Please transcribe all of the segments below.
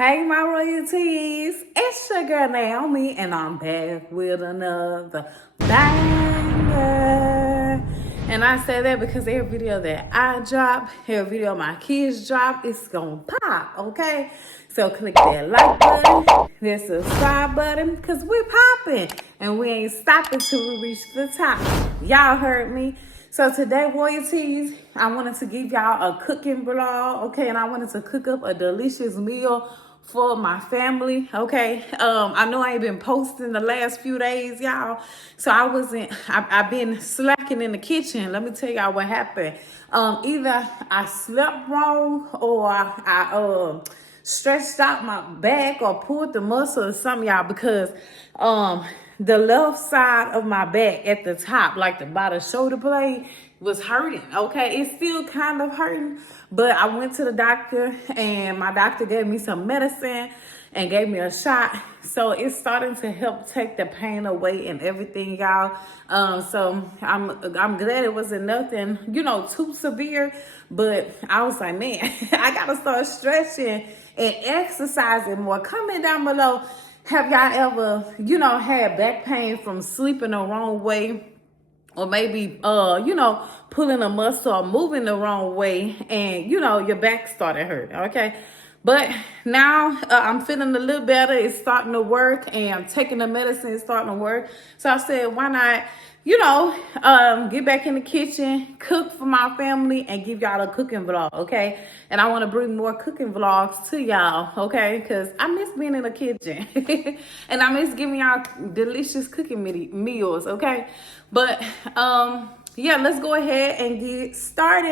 Hey, my royalties, it's your girl Naomi, and I'm back with another banger. And I say that because every video that I drop, every video my kids drop, it's gonna pop, okay? So click that like button, that subscribe button, because we popping, and we ain't stopping till we reach the top. Y'all heard me. So today, royalties, I wanted to give y'all a cooking vlog, okay? And I wanted to cook up a delicious meal for my family, okay? I know I ain't been posting the last few days, y'all. So I've been slacking in the kitchen. Let me tell y'all what happened. Either I slept wrong or I stretched out my back or pulled the muscle or something, y'all, because the left side of my back at the top, like the bottom shoulder blade, was hurting, okay? It's still kind of hurting, but I went to the doctor and my doctor gave me some medicine and gave me a shot. So it's starting to help take the pain away and everything, y'all. So I'm glad it wasn't nothing, too severe, but I was like, man, I gotta start stretching and exercising more. Comment down below, have y'all ever, had back pain from sleeping the wrong way? Or maybe, pulling a muscle or moving the wrong way and, your back started hurting, okay? But now I'm feeling a little better. It's starting to work and I'm taking the medicine. It's starting to work. So I said, why not, get back in the kitchen, cook for my family and give y'all a cooking vlog, okay? And I want to bring more cooking vlogs to y'all, okay? Because I miss being in the kitchen and I miss giving y'all delicious cooking meals, okay? But yeah, let's go ahead and get started.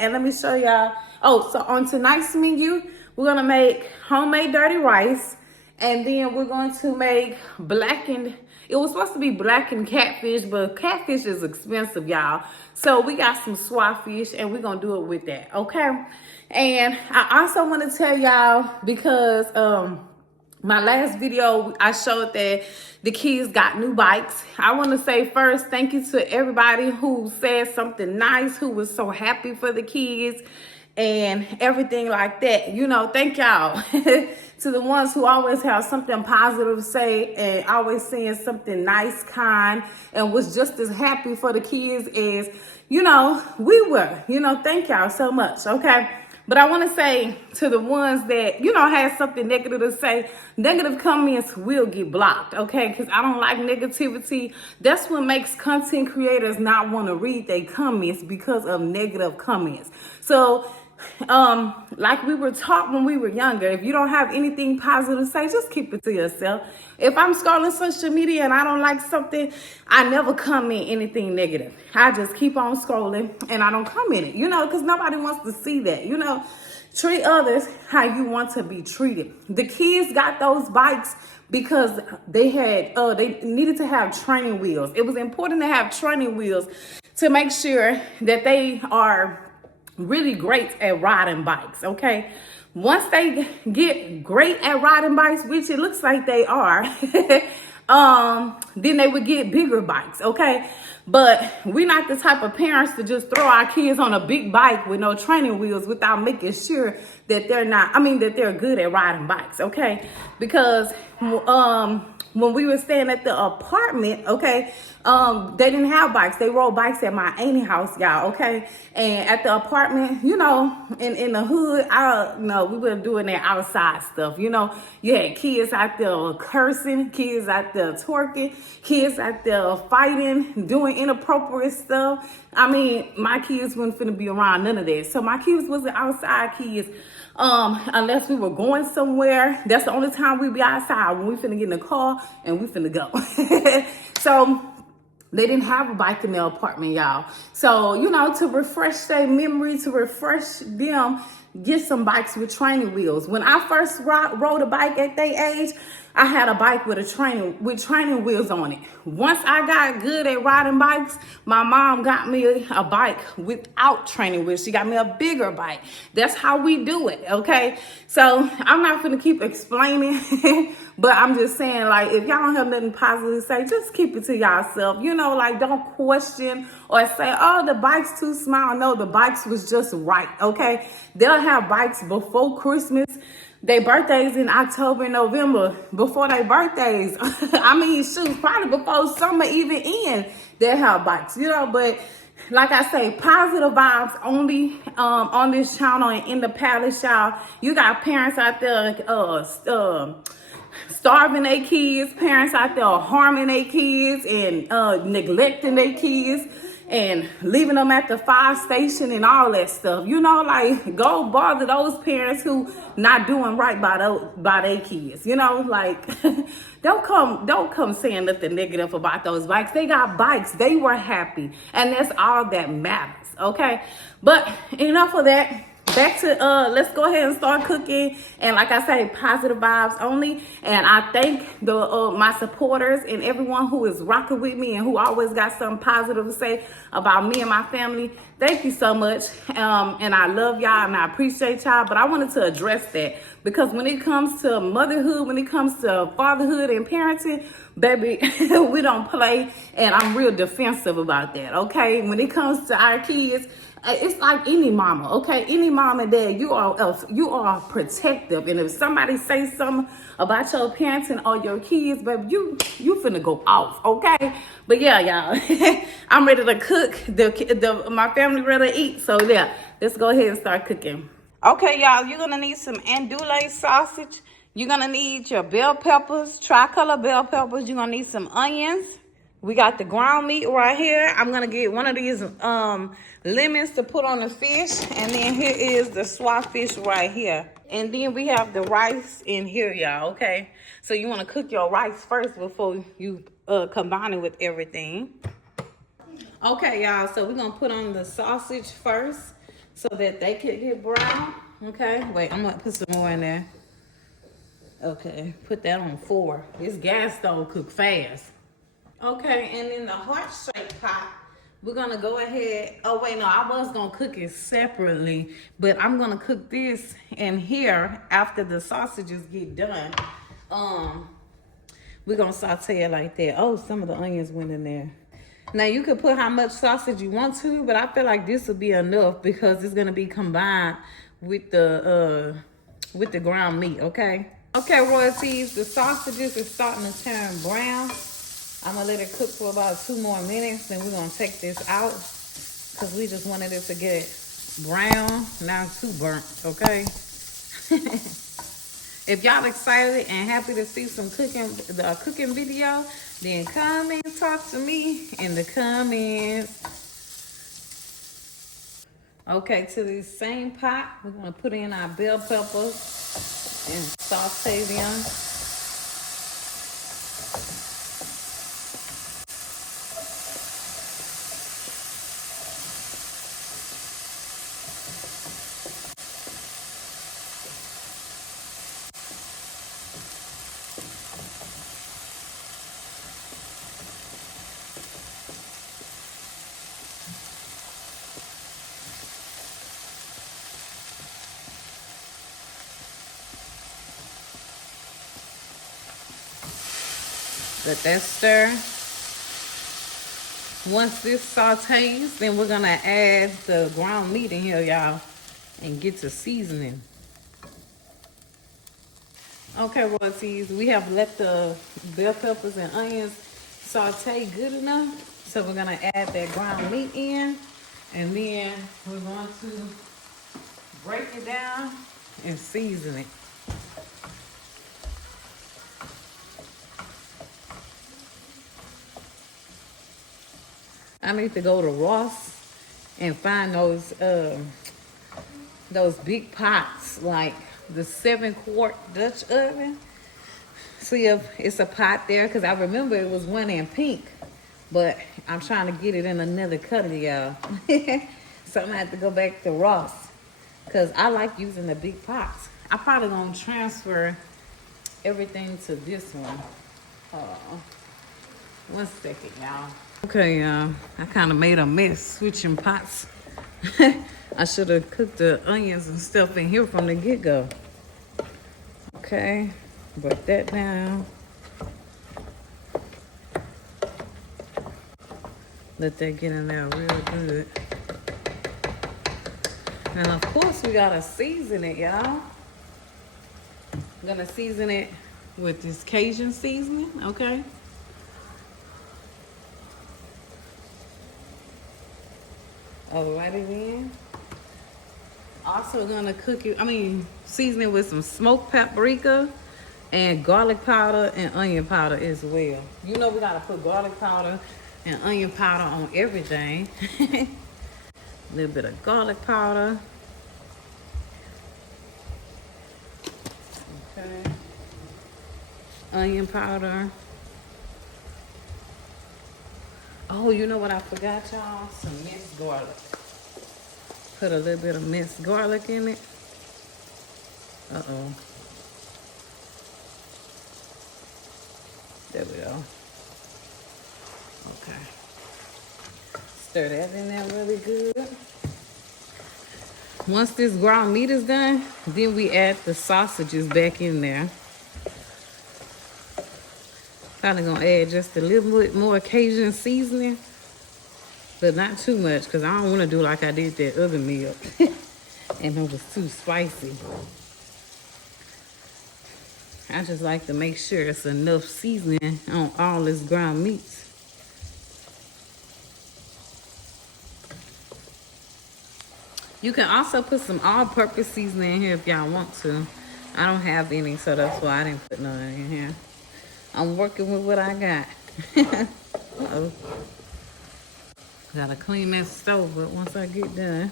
And let me show y'all. Oh, so on tonight's menu, we're going to make homemade dirty rice. And then we're going to make blackened. It was supposed to be blackened catfish, but catfish is expensive, y'all. So we got some swordfish and we're going to do it with that, okay? And I also want to tell y'all, because my last video, I showed that the kids got new bikes. I want to say first, thank you to everybody who said something nice, who was so happy for the kids and everything like that. Thank y'all. To the ones who always have something positive to say and always saying something nice, kind, and was just as happy for the kids as, we were. Thank y'all so much, okay? But I want to say to the ones that, had something negative to say, negative comments will get blocked, okay? Because I don't like negativity. That's what makes content creators not want to read their comments, because of negative comments. So, like we were taught when we were younger, if you don't have anything positive to say, just keep it to yourself. If I'm scrolling social media and I don't like something, I never comment anything negative. I just keep on scrolling and I don't comment it, because nobody wants to see that, Treat others how you want to be treated. The kids got those bikes because they needed to have training wheels. It was important to have training wheels to make sure that they are really great at riding bikes, okay? Once they get great at riding bikes, which it looks like they are, then they would get bigger bikes, okay? But we're not the type of parents to just throw our kids on a big bike with no training wheels without making sure that that they're good at riding bikes, okay? Because when we were staying at the apartment, okay, they didn't have bikes. They rode bikes at my auntie house, y'all, okay? And at the apartment, in the hood, we were doing that outside stuff, You had kids out there cursing, kids out there twerking, kids out there fighting, doing inappropriate stuff. I mean, my kids wasn't finna be around none of that. So my kids wasn't outside kids. Unless we were going somewhere. That's the only time we be outside, when we finna get in the car and we finna go. So they didn't have a bike in their apartment, y'all. So, to refresh their memory, to refresh them, get some bikes with training wheels. When I first rode a bike at their age, I had a bike with training wheels on it. Once I got good at riding bikes, my mom got me a bike without training wheels. She got me a bigger bike. That's how we do it, okay? So I'm not gonna keep explaining, but I'm just saying, like, if y'all don't have nothing positive to say, just keep it to yourself. Don't question or say, oh, the bike's too small. No, the bikes was just right, okay? They'll have bikes before Christmas. Their birthdays in October and November before their birthdays. I mean, shoot, probably before summer even end, they'll have bikes, you know. But like I say, positive vibes only on this channel and in the palace, y'all. You got parents out there starving their kids, parents out there harming their kids and neglecting their kids and leaving them at the fire station and all that stuff. You know, like, go bother those parents who not doing right by their kids. You know, like, don't come saying nothing negative about those bikes. They got bikes. They were happy, and that's all that matters. Okay, but enough of that. Back to let's go ahead and start cooking. And like I say, positive vibes only. And I thank the my supporters and everyone who is rocking with me and who always got something positive to say about me and my family. Thank you so much. And I love y'all and I appreciate y'all. But I wanted to address that because when it comes to motherhood, when it comes to fatherhood and parenting, baby, we don't play. And I'm real defensive about that. Okay, when it comes to our kids, it's like any mama, okay? Any mom and dad, you are protective. And if somebody says something about your parenting or your kids, baby, you finna go off, okay? But yeah, y'all, I'm ready to cook. My family ready to eat. So yeah, let's go ahead and start cooking. Okay, y'all, you're gonna need some andouille sausage. You're gonna need your bell peppers, tricolor bell peppers. You're gonna need some onions. We got the ground meat right here. I'm gonna get one of these lemons to put on the fish. And then here is the swat fish right here. And then we have the rice in here, y'all, okay? So you wanna cook your rice first before you combine it with everything. Okay, y'all, so we're gonna put on the sausage first so that they can get brown, okay? Wait, I'm gonna put some more in there. Okay, put that on 4. This gas stove cook fast. Okay, and in the heart-shaped pot, we're gonna go ahead. Oh wait, no, I was gonna cook it separately, but I'm gonna cook this in here after the sausages get done. We're gonna saute it like that. Oh, some of the onions went in there. Now you can put how much sausage you want to, but I feel like this will be enough because it's gonna be combined with the ground meat. Okay. Okay, royalties. The sausages is starting to turn brown. I'm gonna let it cook for about 2 more minutes, then we're gonna take this out because we just wanted it to get brown, not too burnt, okay? If y'all excited and happy to see some cooking video, then come and talk to me in the comments. Okay, to this same pot, we're gonna put in our bell peppers and saute them. Let that stir. Once this sautés, then we're gonna add the ground meat in here, y'all, and get to seasoning. Okay, royalties, we have let the bell peppers and onions saute good enough. So we're gonna add that ground meat in, and then we're going to break it down and season it. I need to go to Ross and find those big pots, like the 7-quart Dutch oven. See if it's a pot there, because I remember it was one in pink, but I'm trying to get it in another color, y'all. So I'm gonna have to go back to Ross, because I like using the big pots. I'm probably gonna transfer everything to this one. 1 second, y'all. Okay, y'all, I kind of made a mess switching pots. I should have cooked the onions and stuff in here from the get-go. Okay, break that down. Let that get in there real good. And of course, we gotta season it, y'all. gonna season it with this Cajun seasoning, okay? Alrighty then. Also gonna season it with some smoked paprika and garlic powder and onion powder as well. You know we gotta put garlic powder and onion powder on everything. A little bit of garlic powder. Okay. Onion powder. Oh, you know what I forgot, y'all? Some minced garlic. Put a little bit of minced garlic in it. Uh-oh. There we go. Okay. Stir that in there really good. Once this ground meat is done, then we add the sausages back in there. Probably gonna add just a little bit more Cajun seasoning, but not too much because I don't want to do like I did that other meal. And it was too spicy. I just like to make sure it's enough seasoning on all this ground meats. You can also put some all-purpose seasoning in here if y'all want to. I don't have any, so that's why I didn't put none in here. I'm working with what I got. Uh-oh. Gotta clean that stove up once I get done.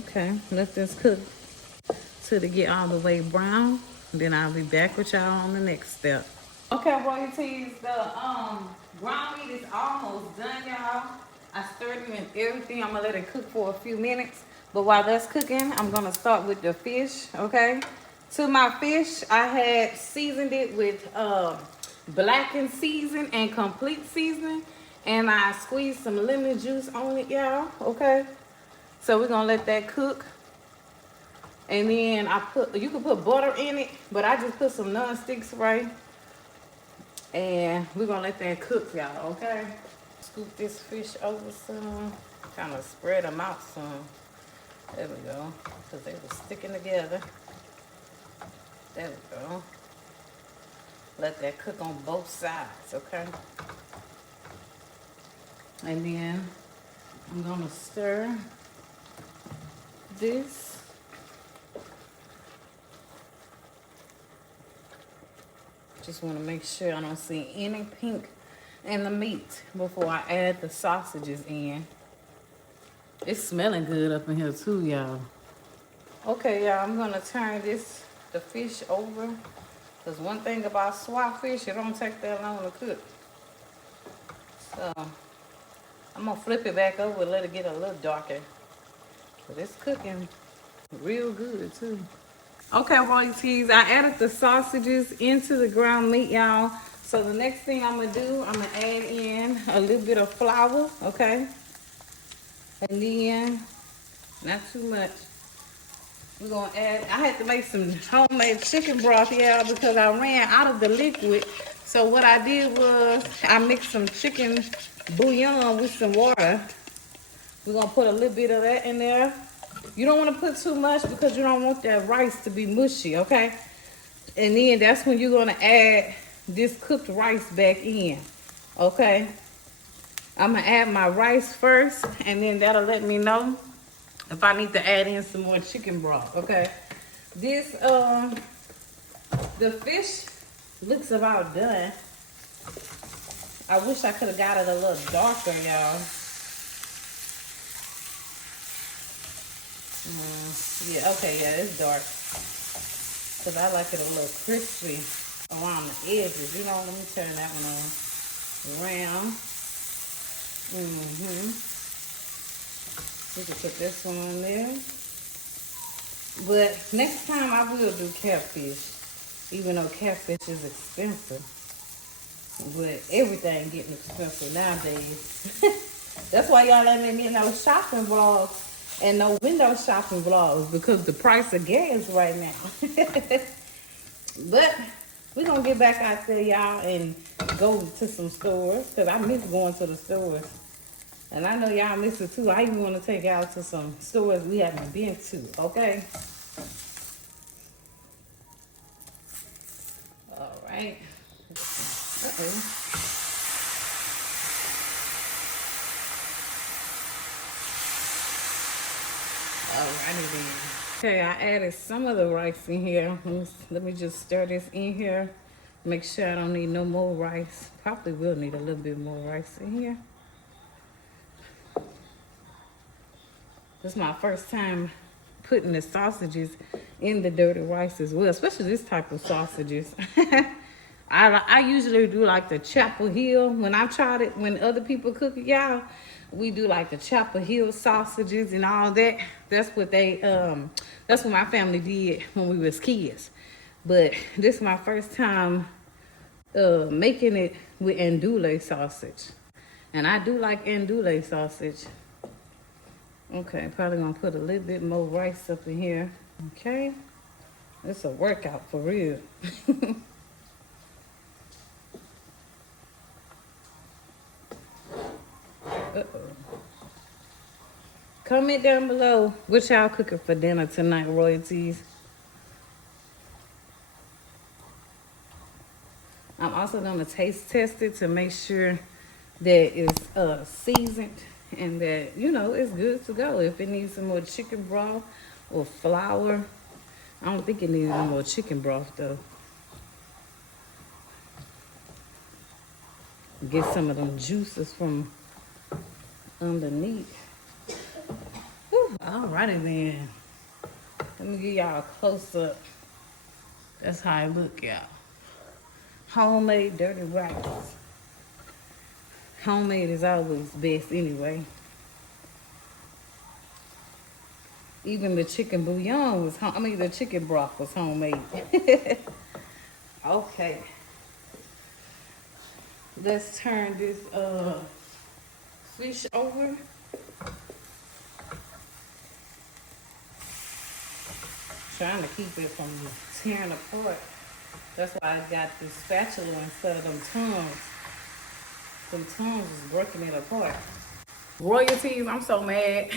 Okay, let this cook till it get all the way brown. Then I'll be back with y'all on the next step. Okay, royalties, the ground meat is almost done, y'all. I stirred it and everything. I'm gonna let it cook for a few minutes. But while that's cooking, I'm gonna start with the fish, okay? To my fish, I had seasoned it with blackened season and complete seasoning. And I squeezed some lemon juice on it, y'all, okay? So we're gonna let that cook. And then you can put butter in it, but I just put some non-stick spray. And we're gonna let that cook, y'all, okay? Scoop this fish over some, kind of spread them out some. There we go, because they were sticking together. There we go. Let that cook on both sides, okay? And then I'm gonna stir this. Just want to make sure I don't see any pink in the meat before I add the sausages in. It's smelling good up in here too, y'all. Okay, y'all, I'm gonna turn the fish over. Because one thing about swap fish, it don't take that long to cook. So I'm gonna flip it back over and let it get a little darker. But it's cooking real good too. Okay, royalties, I added the sausages into the ground meat, y'all. So the next thing I'm gonna do, I'm gonna add in a little bit of flour, okay? And then, not too much. We're gonna add, I had to make some homemade chicken broth, y'all, because I ran out of the liquid. So what I did was, I mixed some chicken bouillon with some water. We're gonna put a little bit of that in there. You don't want to put too much because you don't want that rice to be mushy, okay? And then that's when you're going to add this cooked rice back in, okay? I'm going to add my rice first, and then that'll let me know if I need to add in some more chicken broth, okay? This, the fish looks about done. I wish I could have got it a little darker, y'all. Yeah, okay, yeah, it's dark. Because I like it a little crispy around the edges. You know, let me turn that one on. Round. We can put this one on there. But next time I will do catfish. Even though catfish is expensive. But everything getting expensive nowadays. That's why y'all let me get no shopping vlogs. And no window shopping vlogs because the price of gas right now. But we're going to get back out there, y'all, and go to some stores because I miss going to the stores. And I know y'all miss it too. I even want to take y'all to some stores we haven't been to, okay? right. Uh-oh. Alrighty then. Okay, I added some of the rice in here. Let me just stir this in here. Make sure I don't need no more rice. Probably will need a little bit more rice in here. This is my first time putting the sausages in the dirty rice as well, especially this type of sausages. I usually do like the Chapel Hill. When I tried it, when other people cook it, y'all, we do like the Chapel Hill sausages and all that. That's what that's what my family did when we was kids. But this is my first time making it with andouille sausage. And I do like andouille sausage. Okay, probably gonna put a little bit more rice up in here. Okay, it's a workout for real. Comment down below what y'all cooking for dinner tonight, royalties. I'm also gonna taste test it to make sure that it's seasoned and that, you know, it's good to go. If it needs some more chicken broth or flour, I don't think it needs any more chicken broth though. Get some of them juices from underneath. Whew, alrighty then. Let me give y'all a close up. That's how it look, y'all. Homemade dirty rice. Homemade is always best anyway. Even the chicken bouillon was, the chicken broth was homemade. Okay. Let's turn this fish over. Trying to keep it from tearing apart. That's why I got this spatula instead of them tongs. Them tongs is breaking it apart. Royalties, I'm so mad.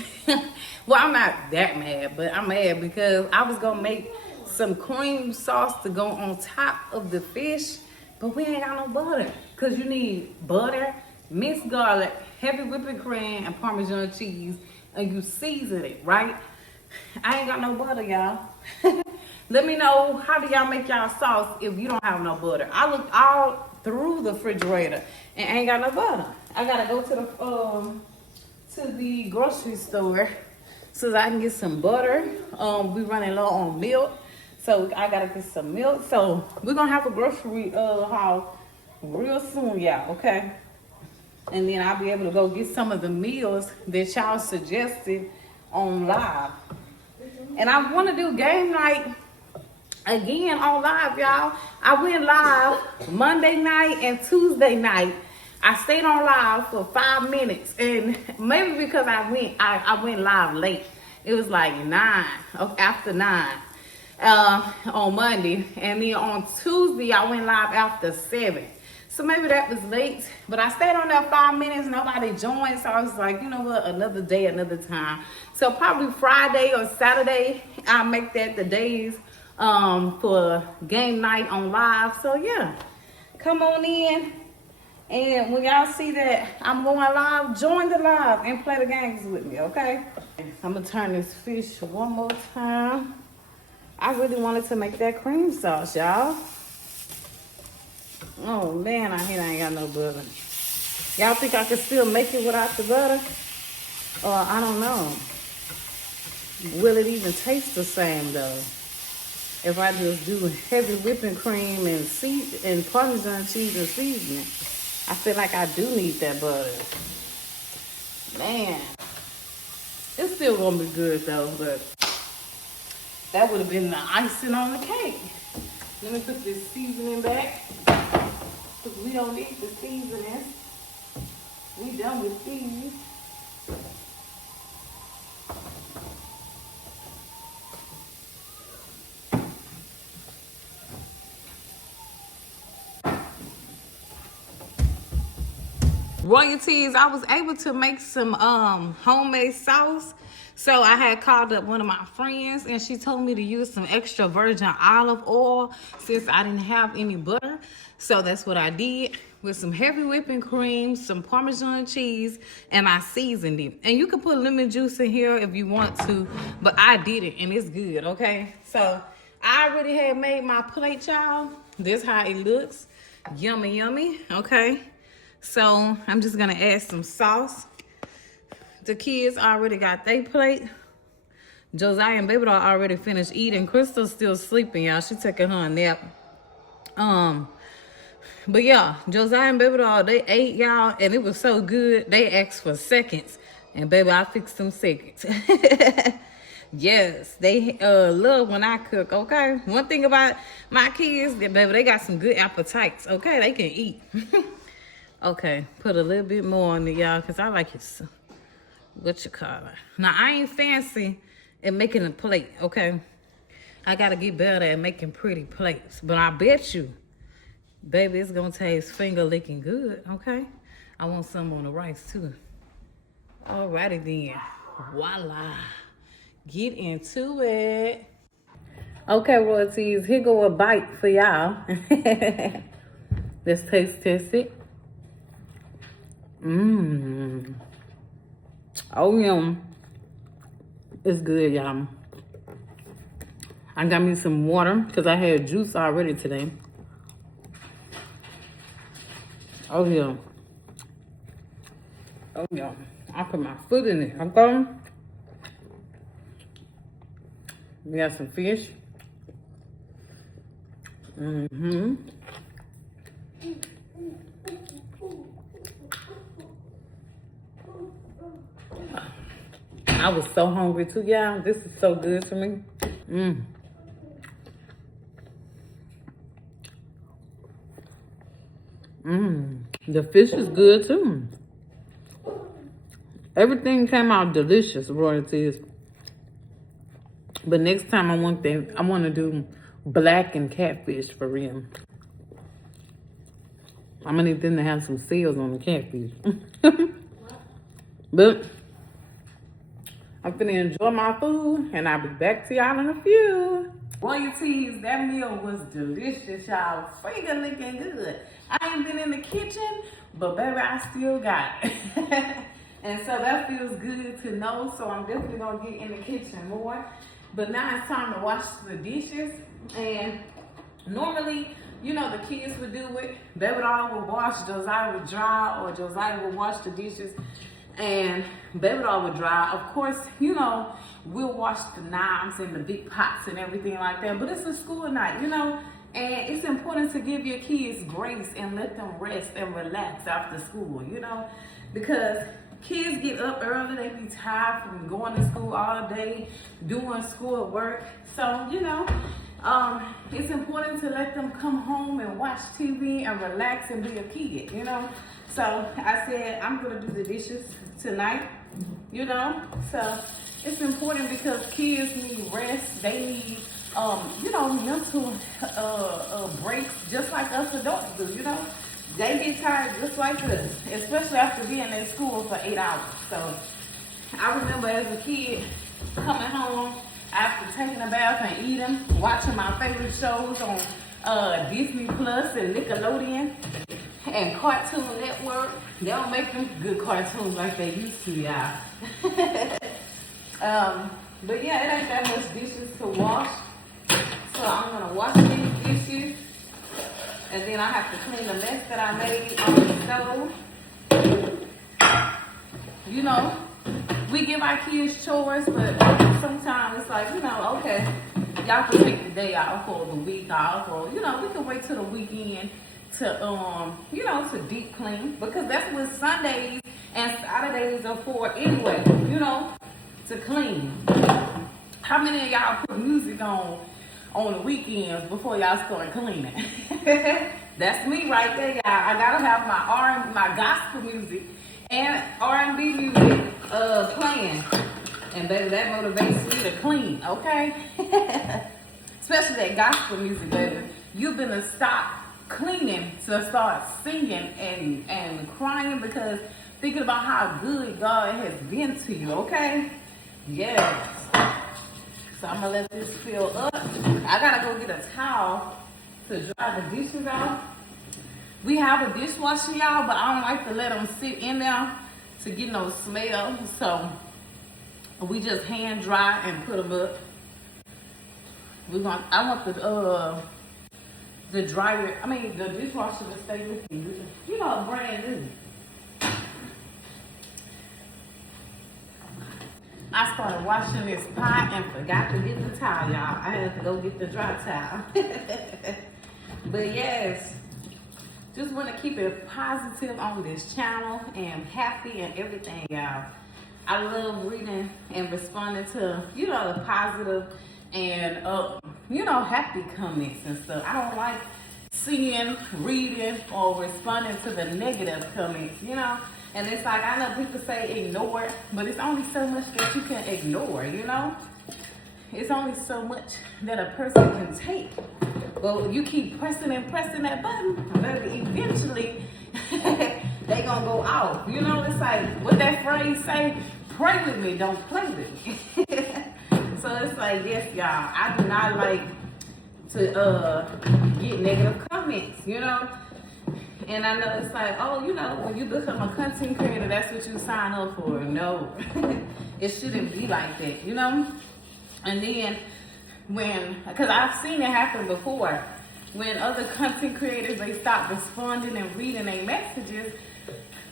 Well, I'm not that mad, but I'm mad because I was gonna make some cream sauce to go on top of the fish, but we ain't got no butter. Cause you need butter, minced garlic, heavy whipping cream, and Parmesan cheese, and you season it, right? I ain't got no butter, y'all. Let me know, how do y'all make y'all sauce if you don't have no butter? I looked all through the refrigerator and ain't got no butter. I gotta go to the grocery store so that I can get some butter. We running low on milk, so I gotta get some milk. So we're gonna have a grocery haul real soon, y'all, okay? And then I'll be able to go get some of the meals that y'all suggested on live. And I want to do game night again on live, y'all. I went live Monday night and Tuesday night. I stayed on live for 5 minutes, and maybe because I went live late. It was like 9, after 9 on Monday, and then on Tuesday I went live after 7. So maybe that was late, but I stayed on there 5 minutes, nobody joined, so I was like, you know what, another day, another time. So probably Friday or Saturday, I'll make that the days for game night on live. So yeah, come on in, and when y'all see that I'm going live, join the live and play the games with me, okay? I'm gonna turn this fish one more time. I really wanted to make that cream sauce, y'all. Oh man, I ain't got no butter. Y'all think I could still make it without the butter? Or I don't know. Will it even taste the same though? If I just do heavy whipping cream and Parmesan cheese and seasoning. I feel like I do need that butter. Man. It's still gonna be good though, but that would have been the icing on the cake. Let me put this seasoning back. Because we don't need the seasoning. We done with these. Royalties, I was able to make some homemade sauce. So I had called up one of my friends and she told me to use some extra virgin olive oil since I didn't have any butter. So that's what I did with some heavy whipping cream, some Parmesan cheese, and I seasoned it. And you can put lemon juice in here if you want to, but I did it and it's good, okay? So I already had made my plate, y'all. This how it looks. Yummy, yummy, okay? So I'm just gonna add some sauce. The kids already got their plate. Josiah and Baby Doll already finished eating. Crystal's still sleeping, y'all. She taking her a nap. But yeah, Josiah and Baby Doll, they ate, y'all, and it was so good. They asked for seconds. And baby, I fixed them seconds. Yes, they love when I cook, okay? One thing about my kids, baby, they got some good appetites, okay? They can eat. Okay, put a little bit more on it, y'all, because I like it. What you call it? Now, I ain't fancy at making a plate, okay? I got to get better at making pretty plates. But I bet you, baby, it's going to taste finger-licking good, okay? I want some on the rice, too. Alrighty, then. Voila. Get into it. Okay, royalties, here go a bite for y'all. Let's test it. Oh, yeah. It's good, y'all. I got me some water because I had juice already today. Oh, yeah. Oh, yeah. I put my foot in it, okay? We got some fish. I was so hungry too, y'all. This is so good to me. The fish is good too. Everything came out delicious, royalties. But next time I want to do black and catfish for real. I'm gonna need them to have some seals on the catfish. But I'm finna enjoy my food and I'll be back to y'all in a few. Royalties, that meal was delicious, y'all. Finger licking good. I ain't been in the kitchen, but baby, I still got it. And so that feels good to know. So I'm definitely gonna get in the kitchen more. But now it's time to wash the dishes. And normally, you know, the kids would do it. Baby Doll would wash, Josiah would dry, or Josiah would wash the dishes and Baby Doll would dry. Of course, you know, we'll wash the knives and the big pots and everything like that. But it's a school night, you know, and it's important to give your kids grace and let them rest and relax after school, you know, because kids get up early, they be tired from going to school all day, doing school work. So, you know, it's important to let them come home and watch TV and relax and be a kid, you know. So I said, I'm gonna do the dishes tonight, you know. So it's important because kids need rest. They need, you know, mental breaks just like us adults do, you know. They get tired just like us, especially after being in school for 8 hours. So I remember as a kid coming home after taking a bath and eating, watching my favorite shows on Disney Plus and Nickelodeon and Cartoon Network. They don't make them good cartoons like they used to, y'all. But yeah, it ain't that much dishes to wash. So I'm gonna wash these dishes. And then I have to clean the mess that I made on the stove. You know, we give our kids chores, but sometimes it's like, you know, okay, y'all can take the day off or the week off, or, you know, we can wait till the weekend to, you know, to deep clean, because that's what Sundays and Saturdays are for anyway, you know, to clean. How many of y'all put music on the weekends before y'all start cleaning? That's me right there, y'all. I gotta have my gospel music and R&B music playing, and baby, that motivates me to clean, okay? Especially that gospel music, baby. You're gonna stop cleaning to start singing and crying, because thinking about how good God has been to you, okay? Yes. So I'm gonna let this fill up. I gotta go get a towel to dry the dishes off. We have a dishwasher, y'all, but I don't like to let them sit in there to get no smell. So we just hand dry and put them up. I want the dryer, the dishwasher to stay with me. You know, brand new. I started washing this pot and forgot to get the towel, y'all. I had to go get the dry towel. But yes, just want to keep it positive on this channel and happy and everything, y'all. I love reading and responding to, the positive and, happy comments and stuff. I don't like seeing, reading, or responding to the negative comments, And it's like, I know people say ignore, but it's only so much that you can ignore, It's only so much that a person can take. But you keep pressing that button, baby, eventually they gonna go off. It's like what that phrase say, pray with me, don't play with me. So it's like, yes, y'all, I do not like to get negative comments, And I know it's like, when you become a content creator, that's what you sign up for. No, it shouldn't be like that, And then because I've seen it happen before, when other content creators, they stop responding and reading their messages,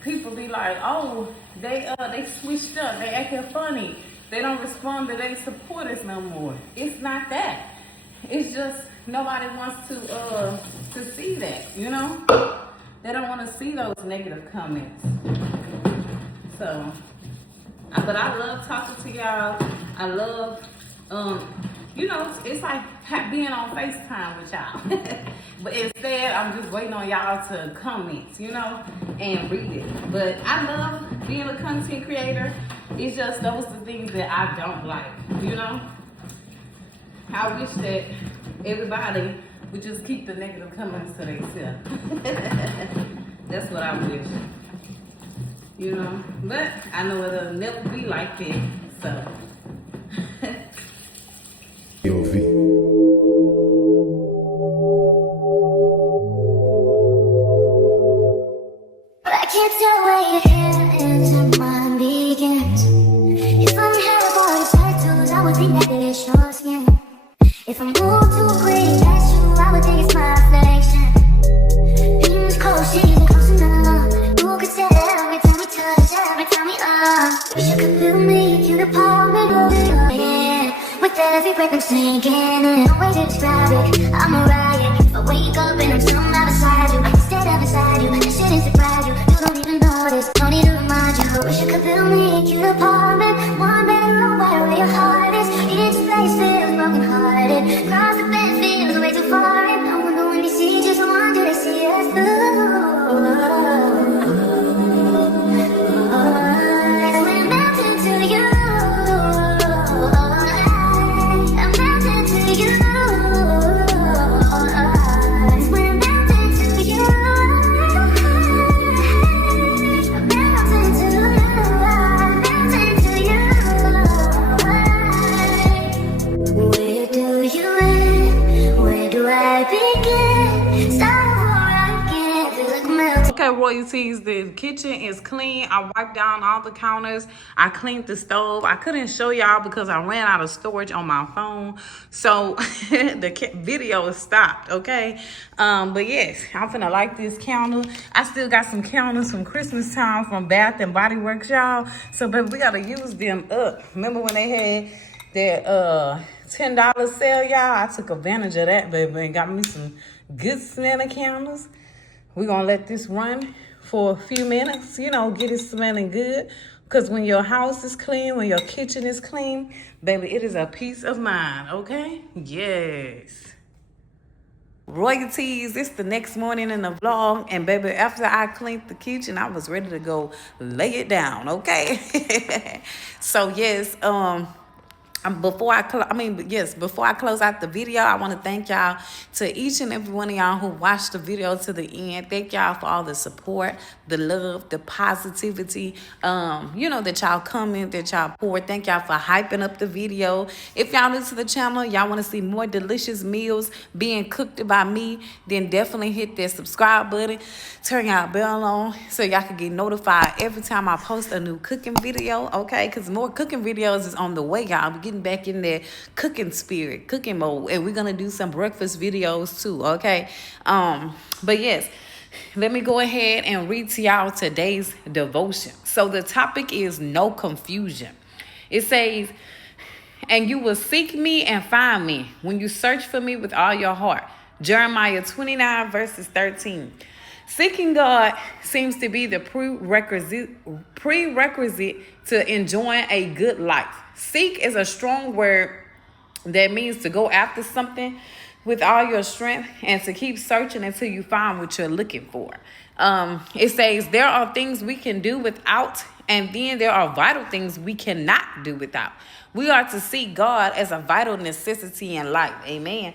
people be like, oh, they switched up, they acting funny, they don't respond to their supporters no more. It's not that. It's just nobody wants to see that, They don't want to see those negative comments. So, but I love talking to y'all. I love, it's like being on FaceTime with y'all. But instead, I'm just waiting on y'all to comment, and read it. But I love being a content creator. It's just those are the things that I don't like, I wish that everybody would just keep the negative comments to themselves. That's what I wish. But I know it'll never be like that. So. But I can't tell where your hair ends and mine begins. If I'm hair or tattoos, I would think that it's your skin. If I move too quick, that's you, I would think it's my reflection. Beams close, she isn't close enough. Who could say every time we touch, every time we wish you could feel me, you could pull me over your head. With every breath I'm sinking, and no way to describe it. I'm a riot. If I wake up and I'm somehow beside you, instead of beside you, this shit is surprise you. You don't even notice, don't need to remind you. Wish you could feel me, you could pull me. One bedroom, right where your heart is. Each place feels broken hearted. Cross the bed feels way too far. And I wonder when they see just one, do they see us through? We're melting to you. I'm melting to you. We're melting to you. I'm melting to you. I'm melting to you. Where do you end? Where do I begin? Start over again. Feel like melting. Okay, royalties, the kitchen is clean. I wiped down all the counters. I cleaned the stove. I couldn't show y'all because I ran out of storage on my phone. So the video stopped, okay? But yes, I'm finna like this counter. I still got some counters from Christmas time from Bath and Body Works, y'all. So, baby, we gotta use them up. Remember when they had that $10 sale, y'all? I took advantage of that, baby, and got me some good smelling counters. We're going to let this run for a few minutes, get it smelling good. Because when your house is clean, when your kitchen is clean, baby, it is a peace of mind, okay? Yes. Royalties, it's the next morning in the vlog. And, baby, after I cleaned the kitchen, I was ready to go lay it down, okay? So, yes, before before I close out the video, I want to thank y'all to each and every one of y'all who watched the video to the end. Thank y'all for all the support, the love, the positivity, that y'all comment, that y'all pour. Thank y'all for hyping up the video. If y'all new to the channel, y'all want to see more delicious meals being cooked by me, then definitely hit that subscribe button, turn y'all bell on so y'all can get notified every time I post a new cooking video, okay? Because more cooking videos is on the way, y'all. We're getting back in that cooking spirit, cooking mode, and we're gonna do some breakfast videos too, okay? But yes, let me go ahead and read to y'all today's devotion. So the topic is no confusion. It says, and you will seek me and find me when you search for me with all your heart. Jeremiah 29 verses 13. Seeking God seems to be the prerequisite to enjoying a good life. Seek is a strong word that means to go after something with all your strength and to keep searching until you find what you're looking for. It says there are things we can do without, and then there are vital things we cannot do without. We are to seek God as a vital necessity in life. Amen.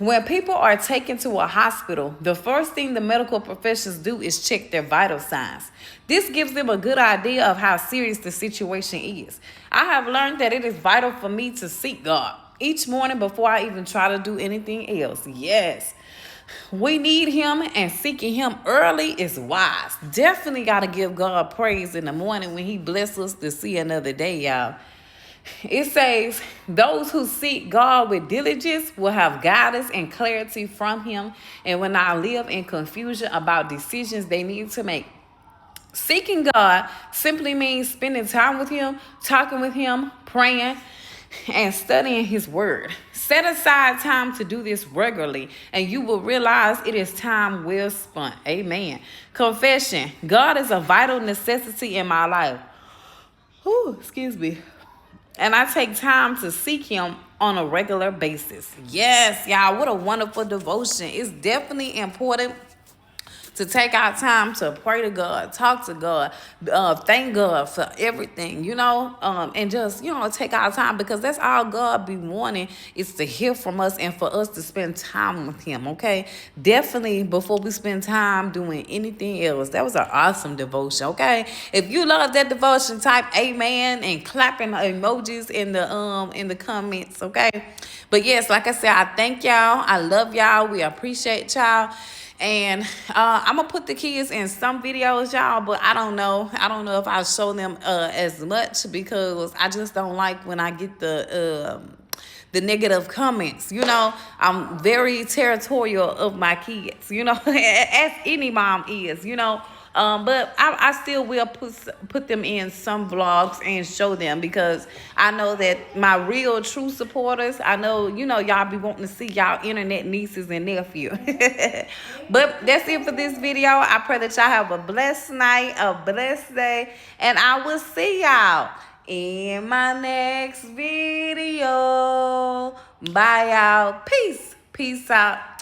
When people are taken to a hospital, the first thing the medical professionals do is check their vital signs. This gives them a good idea of how serious the situation is. I have learned that it is vital for me to seek God each morning before I even try to do anything else. Yes, we need him, and seeking him early is wise. Definitely got to give God praise in the morning when he blesses us to see another day, y'all. It says, those who seek God with diligence will have guidance and clarity from him and will not live in confusion about decisions they need to make. Seeking God simply means spending time with him, talking with him, praying, and studying his word. Set aside time to do this regularly, and you will realize it is time well spent. Amen. Confession. God is a vital necessity in my life. Excuse me. And I take time to seek him on a regular basis. Yes, y'all, what a wonderful devotion. It's definitely important to take our time to pray to God, talk to God, thank God for everything, and just, take our time, because that's all God be wanting, is to hear from us and for us to spend time with him, okay? Definitely before we spend time doing anything else. That was an awesome devotion, okay? If you love that devotion, type amen and clapping emojis in the comments, okay? But yes, like I said, I thank y'all. I love y'all. We appreciate y'all. And I'm gonna put the kids in some videos, y'all, but I don't know if I'll show them as much, because I just don't like when I get the negative comments. I'm very territorial of my kids, as any mom is, but I still will put them in some vlogs and show them, because I know that my real true supporters, I know, y'all be wanting to see y'all internet nieces and nephew. But that's it for this video. I pray that y'all have a blessed night, a blessed day, and I will see y'all in my next video. Bye, y'all. Peace out.